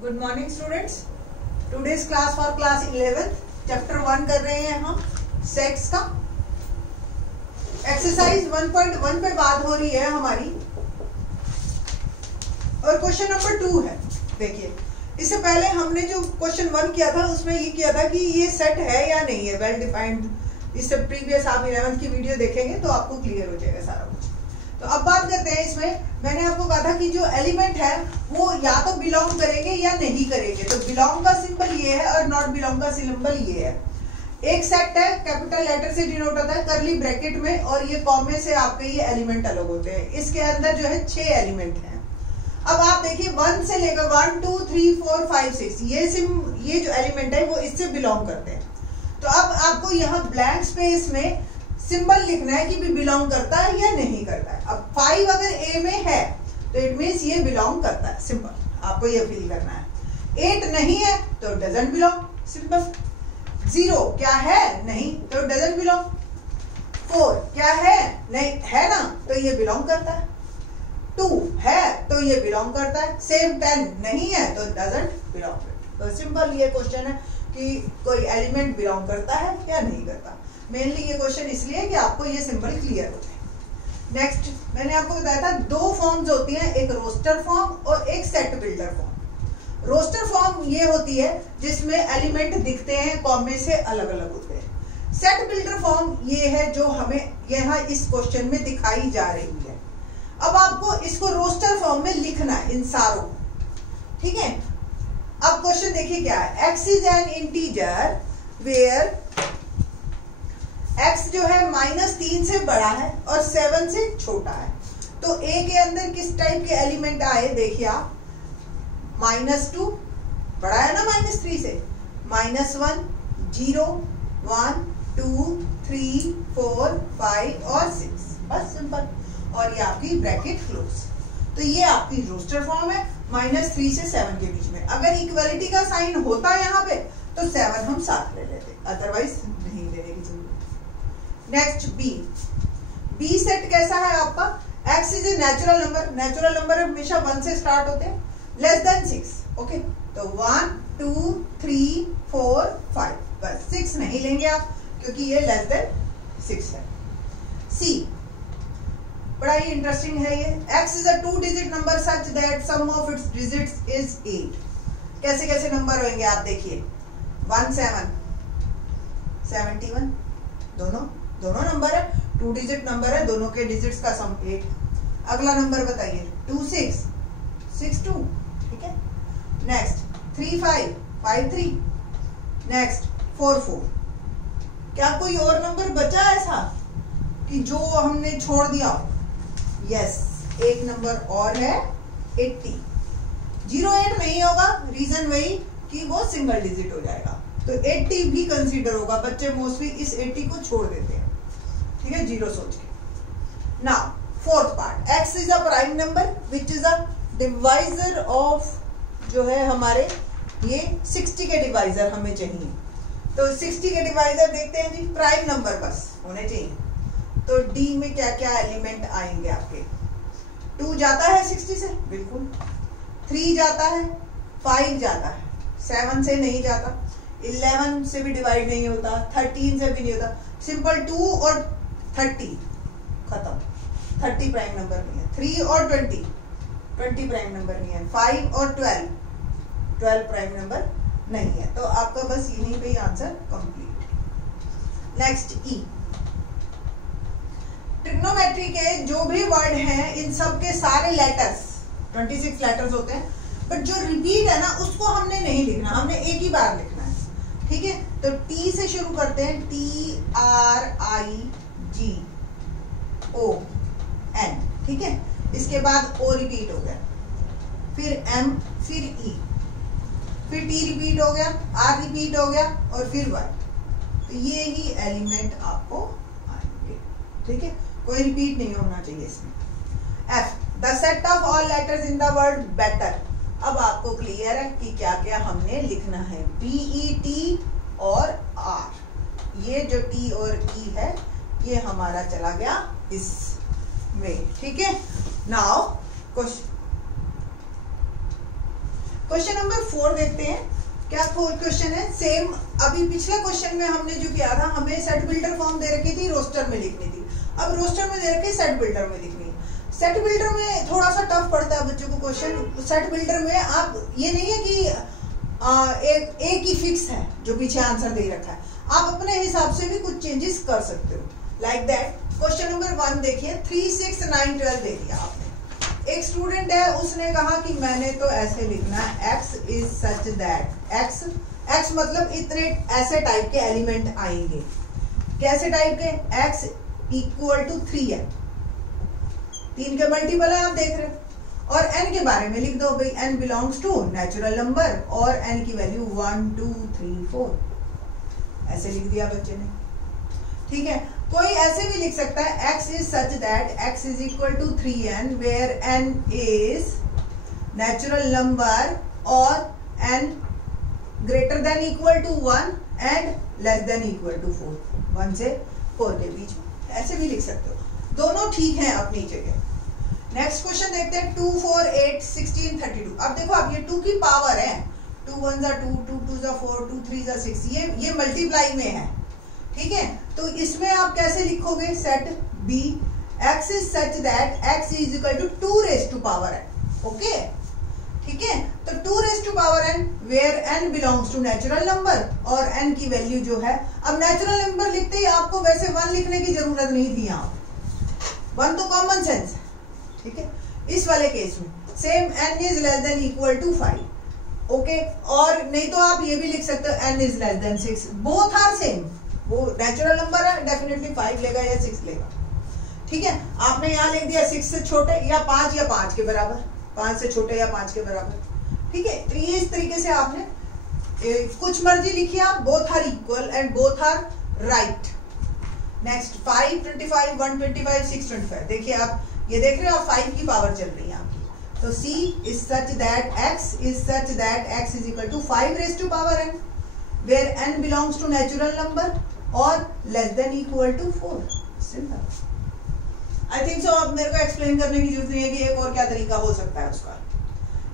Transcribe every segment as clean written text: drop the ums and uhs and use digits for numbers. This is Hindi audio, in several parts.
Good morning students. Today's class for class 11th chapter 1 कर रहे हैं हम सेक्स का। एक्सरसाइज 1.1 पे बात हो रही है हमारी और क्वेश्चन नंबर 2 है। देखिए, इससे पहले हमने जो क्वेश्चन 1 किया था उसमें ये किया था कि ये सेट है या नहीं है, वेल डिफाइंड। इससे प्रीवियस आप 11th की वीडियो देखेंगे तो आपको क्लियर हो जाएगा सारा कुछ। तो अब बात करते हैं इसमें। मैंने आपको कहा था कि जो एलिमेंट है वो या तो बिलोंग करेंगे या नहीं करेंगे। तो बिलोंग का सिंबल ये है और नॉट बिलोंग का सिंबल ये है। एक सेट है, कैपिटल लेटर से डिनोट होता है कर्ली ब्रैकेट में, और ये कॉमे से आपके ये एलिमेंट अलग होते हैं। इसके अंदर जो है 6 एलिमेंट हैं। अब आप देखिए 1 से लेकर 1 2 3 4 5 6 ये जो एलिमेंट है वो इससे बिलोंग करते हैं। तो अब आपको यहाँ ब्लैंक स्पेस में सिंबल लिखना है कि भी बिलोंग करता है या नहीं करता है। अब 5 अगर ए में है तो इट मीन्स ये बिलोंग करता है, सिंपल आपको ये फील करना है। 8 नहीं है तो डजंट बिलोंग, सिंपल। 0 क्या है, नहीं, तो डजंट बिलोंग। 4 क्या है, नहीं है ना, तो ये बिलोंग करता है। 2 है तो ये बिलोंग करता है। सेम 10 नहीं है तो डजंट बिलोंग। तो सिंपल ये क्वेश्चन है कि कोई एलिमेंट बिलोंग करता है या नहीं करता। मेनली ये क्वेश्चन इसलिए कि आपको ये सिंबल क्लियर हो जाए। नेक्स्ट, मैंने आपको बताया था 2 फॉर्म्स होती हैं, एक रोस्टर फॉर्म और एक set builder form. Roster form ये होती है जिसमें एलिमेंट दिखते हैं, कॉमे से अलग अलग होते हैं। सेट बिल्डर फॉर्म ये है जो हमें यहाँ इस क्वेश्चन में दिखाई जा रही है। अब आपको इसको रोस्टर फॉर्म में लिखना है इन सारों, ठीक है। अब क्वेश्चन देखिए क्या है। x is an integer where x जो है -3 से बड़ा है और 7 से छोटा है। तो a के अंदर किस टाइप के एलिमेंट आए, देखिए आप। -2 बड़ा है ना -3 से, -1 0 1 2 3 4 5 और 6, बस सिंपल। और ये आपकी ब्रैकेट क्लोज। तो ये आपकी रोस्टर फॉर्म है -3 से 7 के बीच में। अगर इक्वलिटी का साइन होता यहाँ पे तो 7 हम साथ ले लेते, अदरवाइज नहीं लेने की जरूरत। नेक्स्ट बी सेट कैसा है आपका। x is a natural number, natural number हमेशा 1 से स्टार्ट होते हैं, लेस देन 6, ओके। तो 1 2 3 4 5, बस 6 नहीं लेंगे आप क्योंकि ये लेस देन 6 है। सी बड़ा ही इंटरेस्टिंग है ये। x is a 2 digit number such that sum of its digits is 8। कैसे कैसे नंबर होंगे आप देखिए। 1 7 71, दोनों नंबर है, 2 डिजिट नंबर है, दोनों के डिजिट्स का सम 8। अगला नंबर बताइए 2 6 6 2, ठीक है। Next 3 5 5 3, next 4 4। क्या कोई और नंबर बचा ऐसा कि जो हमने छोड़ दिया? यस, एक नंबर और है 80। 08 नहीं होगा, रीजन वही कि वो सिंगल डिजिट हो जाएगा। तो 80 भी कंसीडर होगा। बच्चे मोस्टली इस 80 को छोड़ देते हैं, ठीक है, 0 सोच के। Now fourth part, x is a prime number which is a divisor of, जो है हमारे ये 60 के डिवाइजर हमें चाहिए। तो 60 के डिवाइजर देखते हैं जी, प्राइम नंबर बस होने चाहिए। तो D में क्या क्या एलिमेंट आएंगे आपके। 2 जाता है 60 से, बिल्कुल। 3 जाता है, 5 जाता है, 7 से नहीं जाता, 11 से भी डिवाइड नहीं होता, 13 से भी नहीं होता। सिंपल 2 और 30 खत्म, 30 प्राइम नंबर नहीं है। 3 और 20 प्राइम नंबर नहीं है। 5 और 12 प्राइम नंबर नहीं है। तो आपका बस यहीं पे ही आंसर कंप्लीट। नेक्स्ट ई, ट्रिग्नोमेट्री के जो भी वर्ड हैं इन सब के सारे लेटर्स 26 लेटर्स होते हैं, बट जो रिपीट है ना उसको हमने नहीं लिखना, हमने एक ही बार लिखना है, ठीक है। तो T से शुरू करते हैं, TRIGON, ठीक है। इसके बाद O रिपीट हो गया, फिर M, फिर E, फिर T रिपीट हो गया, R रिपीट हो गया और फिर Y। तो ये ही एलिमेंट आपको आएंगे, ठीक है, कोई रिपीट नहीं होना चाहिए इसमें। F, the set of all letters in the word better. अब आपको क्लियर है कि क्या क्या हमने लिखना है। BET और R, ये जो T और E है ये हमारा चला गया इसमें, ठीक है। नाउ क्वेश्चन क्वेश्चन नंबर 4 देखते हैं। क्या क्वेश्चन है? सेम अभी पिछले क्वेश्चन में हमने जो किया था, हमें सेट बिल्डर फॉर्म दे रखी थी, रोस्टर में लिखनी थी। अब रोस्टर में दे रखी, सेट बिल्डर में लिखनी है। सेट बिल्डर में थोड़ा सा टफ पड़ता है बच्चों को क्वेश्चन। सेट बिल्डर में आप ये नहीं है कि एक ही फिक्स है जो पीछे आंसर दे रखा है, आप अपने हिसाब से भी कुछ चेंजेस कर सकते हो। लाइक दैट क्वेश्चन नंबर 1 देखिए, 3, 6, 9, 12 दे दिया आपने। एक स्टूडेंट है, उसने कहा कि मैंने तो ऐसे लिखना है, x is such that x मतलब इतने ऐसे टाइप के एलिमेंट आएंगे। कैसे टाइप के? x इक्वल टू 3 है, 3 के मल्टीपल है, आप देख रहे हो। और n के बारे में लिख दो भाई, n belongs to natural number और n की वैल्यू 1, 2, 3, 4, ऐसे लिख दिया बच्चे ने। ठीक है, कोई ऐसे भी लिख सकता है, x is such that x is equal to 3n where n is natural number और n greater than equal to 1 and less than equal to 4, 1 से 4 के बीच में, ऐसे भी लिख सकते हो। दोनों ठीक हैं अपनी जगह। नेक्स्ट क्वेश्चन देखते हैं, 2, 4, 8, 16, 32। अब देखो, अब ये 2 की पावर है, 2 1 जा 2, 2 2 जा 4, 2 3 जा 6, ये मल्टीप्लाई में है। ठीक है, तो इसमें आप कैसे लिखोगे? Set B x is such that x is equal to 2 raise to power n। Okay, ठीक है, तो 2 raise to power n where n belongs to natural number और n की वैल्यू जो है, अब नेचुरल नंबर लिखते ही आपको वैसे 1 लिखने की जरूरत नहीं थी, यहाँ 1 तो कॉमन सेंस है। ठीक है, इस वाले केस में same n is less than equal to 5। Okay, और नहीं तो आप ये भी लिख सकते हो n is less than 6, both are same. वो नेचुरल नंबर है, डेफिनेटली 5 लेगा या 6 लेगा। ठीक है, आपने यहाँ लिख दिया 6 से छोटे या 5 के बराबर, 5 से छोटे या 5 के बराबर। ठीक है, तो ये इस तरीके से आपने कुछ मर्जी लिखी आप, both are equal and both are right. Next 5, 25, 125, 625। देखिए आप ये देख रहे हो, आप 5 की पावर चल रही है आपकी। तो C is such that x is such that x is equal to 5 raise to power n where n belongs to natural number और less than equal to 4। Simple. I think so अब मेरे को एक्सप्लेन करने की जरूरत नहीं है कि एक और क्या तरीका हो सकता है उसका।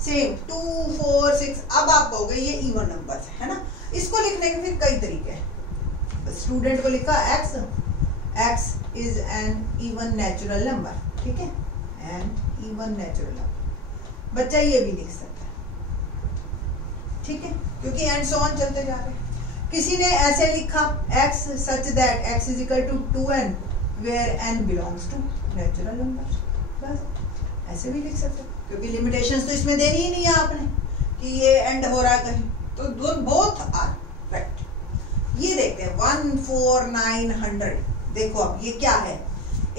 सेम 2, 4, 6। अब आप कहोगे ये इवन नंबर्स है ना, इसको लिखने के फिर कई तरीके हैं। स्टूडेंट को लिखा x is N even natural number. ठीक है, एन इवन नेचुरल नंबर, बच्चा ये भी लिख सकता है। ठीक है, क्योंकि एंड सो ऑन चलते जा रहे हैं। किसी ने ऐसे लिखा, x such that x is equal to 2n where n belongs to natural number. बस ऐसे भी लिख सकते हो, क्योंकि लिमिटेशंस तो इसमें देनी ही नहीं है आपने कि ये एंड हो रहा है कहीं, तो बोथ आर राइट। ये देखते हैं 1, 4, 9, 100। देखो अब ये क्या है,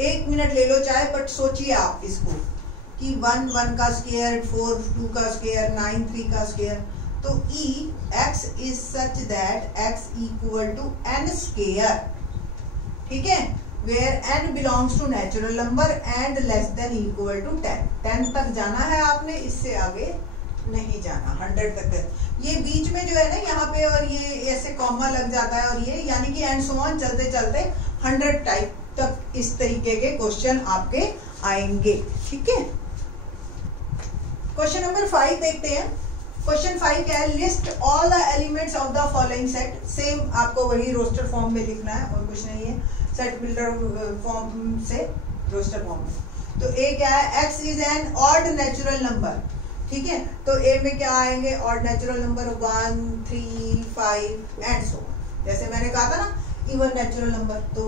1 मिनट ले लो चाहे, बट सोचिए आप इसको कि 1 1 का स्क्वायर, 4 2 का स्क्वायर, 9 3 का स्क्वायर। तो E x is such that x equal to n square. ठीक है, where n belongs to natural number and less than equal to 10 तक जाना है आपने, इससे आगे नहीं जाना, 100 तक। ये बीच में जो है ना यहाँ पे, और ये ऐसे कॉमा लग जाता है, और ये यानी कि एंड सो ऑन चलते चलते 100 टाइप तक इस तरीके के क्वेश्चन आपके आएंगे। ठीक है, क्वेश्चन नंबर 5 देखते हैं। क्वेश्चन 5 क्या है? List all the elements of the following set. Same आपको वही रोस्टर फॉर्म में लिखना है और कुछ नहीं है, सेट बिल्डर फॉर्म से रोस्टर फॉर्म में। तो ए क्या है? x is N odd natural number. ठीक है, तो ए में क्या आएंगे? Odd natural number 1, 3, 5 and so. जैसे मैंने कहा था ना इवन नेचुरल नंबर, तो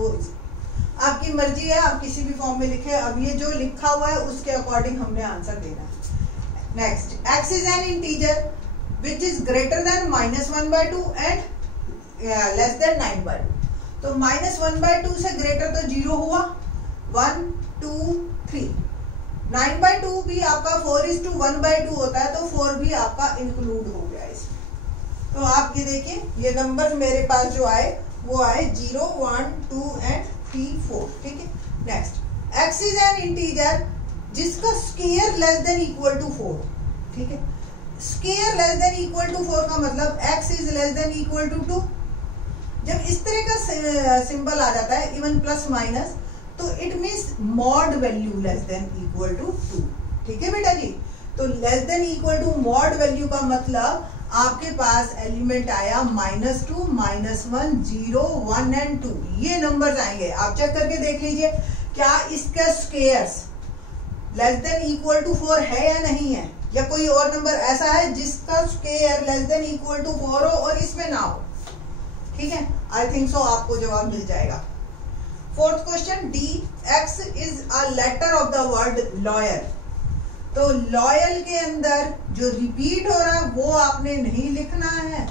आपकी मर्जी है, आप किसी भी फॉर्म में लिखे। अब ये जो लिखा हुआ है उसके अकॉर्डिंग हमने आंसर देना है। Next, x is an integer which is greater than -1/2 and less than 9/2। तो -1/2 से ग्रेटर तो 0 हुआ, 1, 2, 3। 9/2 भी आपका 4:1/2 होता है, तो 4 भी आपका इंक्लूड हो गया इसमें। तो आप ये देखिए, ये नंबर मेरे पास जो आए वो आए 0, 1, 2 एंड 3, 4। ठीक है, next, x is an integer जिसका square less than equal to 4। ठीक है, square less than equal to 4 का मतलब x is less than equal to 2। जब इस तरह का सिंबल आ जाता है, इवन प्लस माइनस, तो it means mod value less than equal to 2। ठीक है बेटा जी, तो less than equal to mod value का मतलब आपके पास एलिमेंट आया -2, -1, 0, 1 एंड 2, ये नंबर्स आएंगे। आप चेक करके देख लीजिए क्या इसका squares less than equal to 4 है या नहीं है, या कोई और नंबर ऐसा है जिसका square less than equal to 4 हो और इसमें ना हो। ठीक है, आई थिंक सो आपको जवाब मिल जाएगा। Fourth question D, x is a letter of the word loyal. तो लॉयल के अंदर जो रिपीट हो रहा है वो आपने नहीं लिखना है,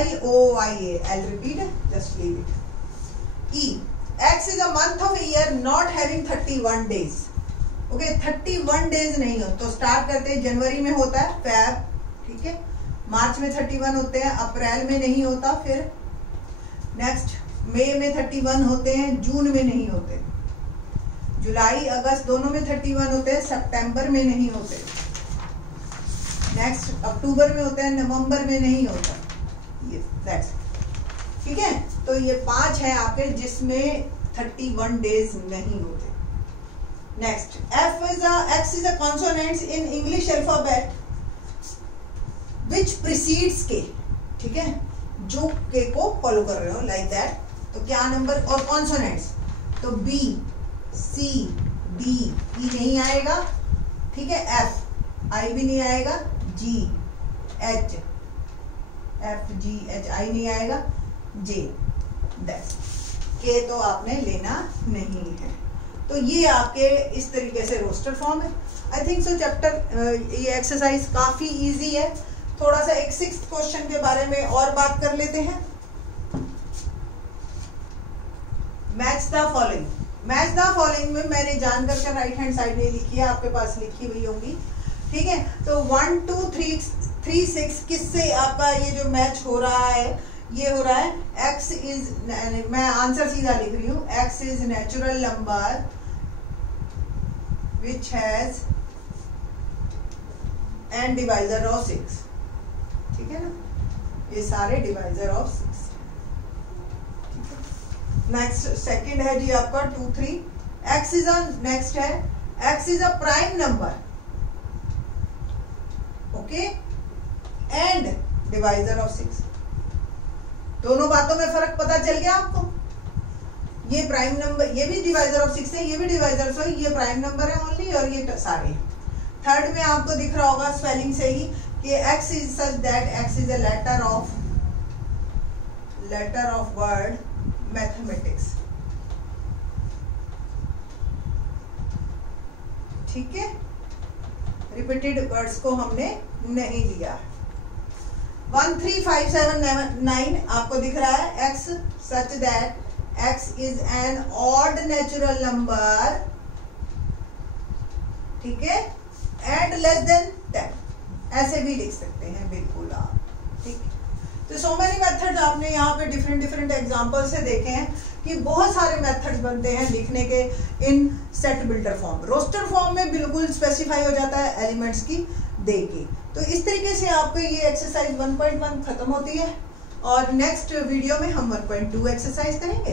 LOYA, एल रिपीट है, just leave it. E, x is a month of year not having 31 days. Okay, 31 days नहीं हो तो स्टार्ट करते हैं, जनवरी में होता है फेब, ठीक है, मार्च में 31 होते हैं, अप्रैल में नहीं होता, फिर नेक्स्ट मई में 31 होते हैं, जून में नहीं होते, जुलाई अगस्त दोनों में 31 होते हैं, सितंबर में नहीं होते, नेक्स्ट अक्टूबर में होते हैं, नवंबर में नहीं होता, ये दैट्स, ठीक है। तो ये 5 है आपके जिसमें 31 डेज नहीं होते। Next, x is a consonants in English alphabet which precedes के, ठीक है, जो के को फॉलो कर रहे हो लाइक दैट, तो क्या नंबर, और कॉन्सोनेंट्स तो बी, सी, डी, ई नहीं आएगा, ठीक है, एफ, आई भी नहीं आएगा, जी, एच, एफ, जी, एच, आई नहीं आएगा, जे, दैट्स, के तो आपने लेना नहीं है। तो ये आपके इस तरीके से रोस्टर फॉर्म है। आई थिंक सो चैप्टर ये एक्सरसाइज काफी इजी है। थोड़ा सा एक 6th क्वेश्चन के बारे में और बात कर लेते हैं। Match the following. Match the following में मैंने जानकर के राइट हैंड साइड में लिखी है, आपके पास लिखी हुई होंगी, ठीक है। तो 1 2 3 6 किससे आपका ये जो मैच हो रहा है, ये हो रहा है x इज, मैं आंसर सीधा लिख रही हूँ, x is natural number which has and divisor of 6, ठीक है ना, ये सारे डिवाइजर ऑफ 6। नेक्स्ट सेकंड है जी आपका 2 3, x इज अ, नेक्स्ट है x is a prime number, okay, and divisor of 6। दोनों बातों में फर्क पता चल गया आपको, ये प्राइम नंबर, ये भी डिवाइजर ऑफ 6 है, ये भी डिवाइजर ऑफ, ये प्राइम नंबर है ओनली, और ये सारे। थर्ड में आपको दिख रहा होगा स्पेलिंग से ही कि x is such that x is a letter of word mathematics, ठीक है, रिपीटेड वर्ड्स को हमने नहीं लिया। 1 3 5 7 9 आपको दिख रहा है x such that x is N odd natural number, ठीक है, एंड लेस देन 10, ऐसे भी लिख सकते हैं बिल्कुल आप, ठीक है। तो सो मेनी मेथड्स आपने यहाँ पे डिफरेंट एग्जांपल से देखे हैं कि बहुत सारे मेथड्स बनते हैं लिखने के in set builder form. Roster form में बिल्कुल स्पेसिफाई हो जाता है एलिमेंट्स की दे के। तो इस तरीके से आपको ये एक्सरसाइज 1.1 खत्म होती है और नेक्स्ट वीडियो में हम 1.2 एक्सरसाइज करेंगे।